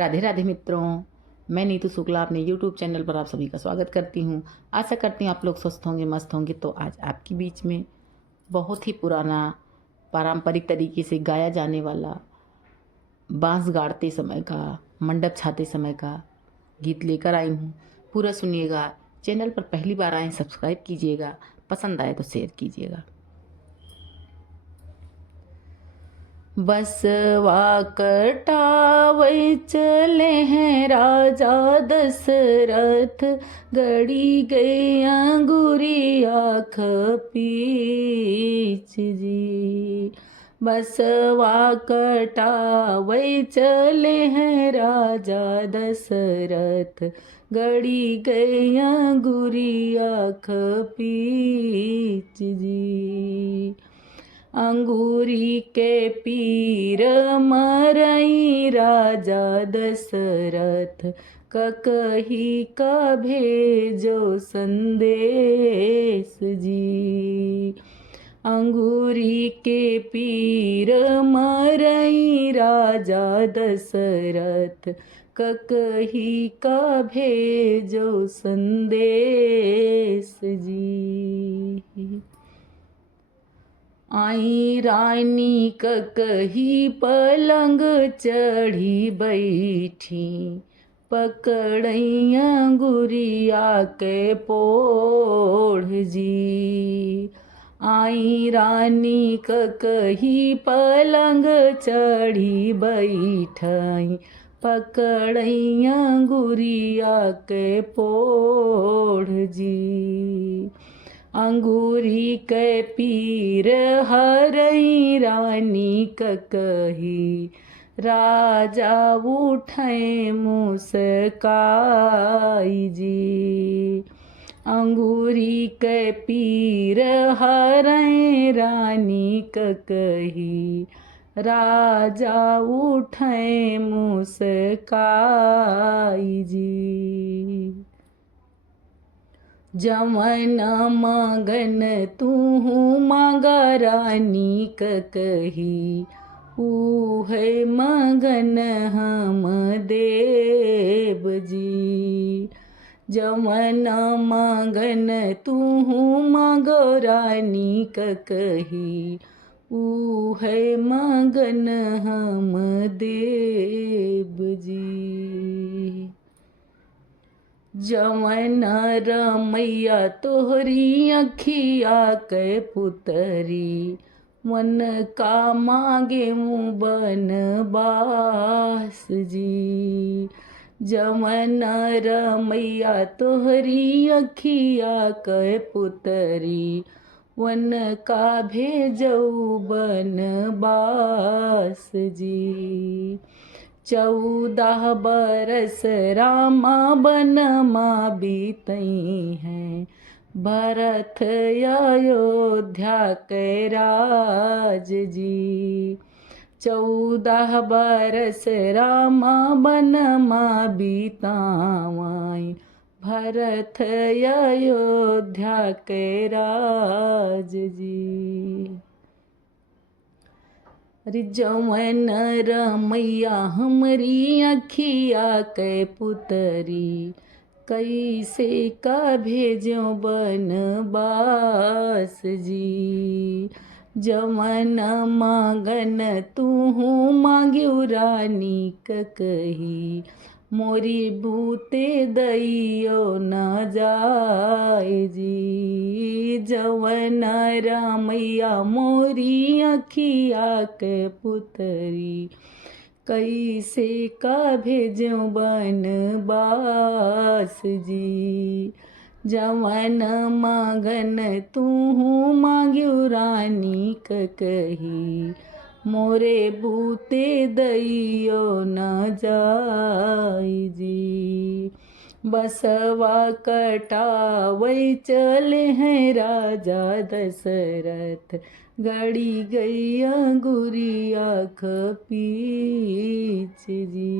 राधे राधे मित्रों, मैं नीतू शुक्ला अपने YouTube चैनल पर आप सभी का स्वागत करती हूँ। आशा करती हूँ आप लोग स्वस्थ होंगे, मस्त होंगे। तो आज आपके बीच में बहुत ही पुराना पारंपरिक तरीके से गाया जाने वाला बांस गाड़ते समय का, मंडप छाते समय का गीत लेकर आई हूँ। पूरा सुनिएगा। चैनल पर पहली बार आए सब्सक्राइब कीजिएगा, पसंद आए तो शेयर कीजिएगा। बसवा कटावै चले हैं राजा दशरथ, गड़ी गई अंगुरिया खपीच जी। बसवा कटावै चले हैं राजा दशरथ, गड़ी गई अंगुरिया खपीच जी। अंगूरी के पीर मरई राजा दशरथ, ककही का भेजो संदेश जी। अंगूरी के पीर मरई राजा दशरथ, ककही का भेजो संदेश जी। आई रानी ककही पलंग चढ़ी बैठी, पकड़ई अंगुरिया के पोढ़ जी। आई रानी ककही पलंग चढ़ी बैठई, पकड़ई अंगुरिया के पोढ़ जी। अंगूरी के पीर हरई रानी ककही, राजा उठे मुस्काई जी। अंगूरी के पीर हरई रानी ककही, राजा उठे मुस्काई जी। जवन मगन तूहू मगा रानी ककही, ऊहे मगन हम देव जी। जवन मगन तूहू मगो रानी ककही, ऊहे मगन हम देव जी। जवन रमैया तोहरी अखिया के पुतरी, मन का मांगे बनवास जी। जवन रमैया तोहरी अखिया के पुतरी, वन का भेजऊ बनवास जी। 14 बरस रामा बनमा बीतई हैं, भरत अयोध्या के राज जी। 14 बरस रामा बनमा बीतावाई, भरत अयोध्या के राज जी। अरे जवन रमैया हमरी अखिया के पुतरी, कैसे का भेजो बनवास जी। जवन मगन तूहू मांग्यू रानी ककही, मोरी बूते दैयो न जाए जी। जवन रमैया मोरी अखिया के पुतरी, कैसे का भेजो बनवास जी। जवन मगन तूहू मांग्यू रानी ककही, मोरे बूते दैयो न जाई जी। बसवा कटावै चले हैं राजा दशरथ, गड़ी गई अंगुरिया खपीच जी।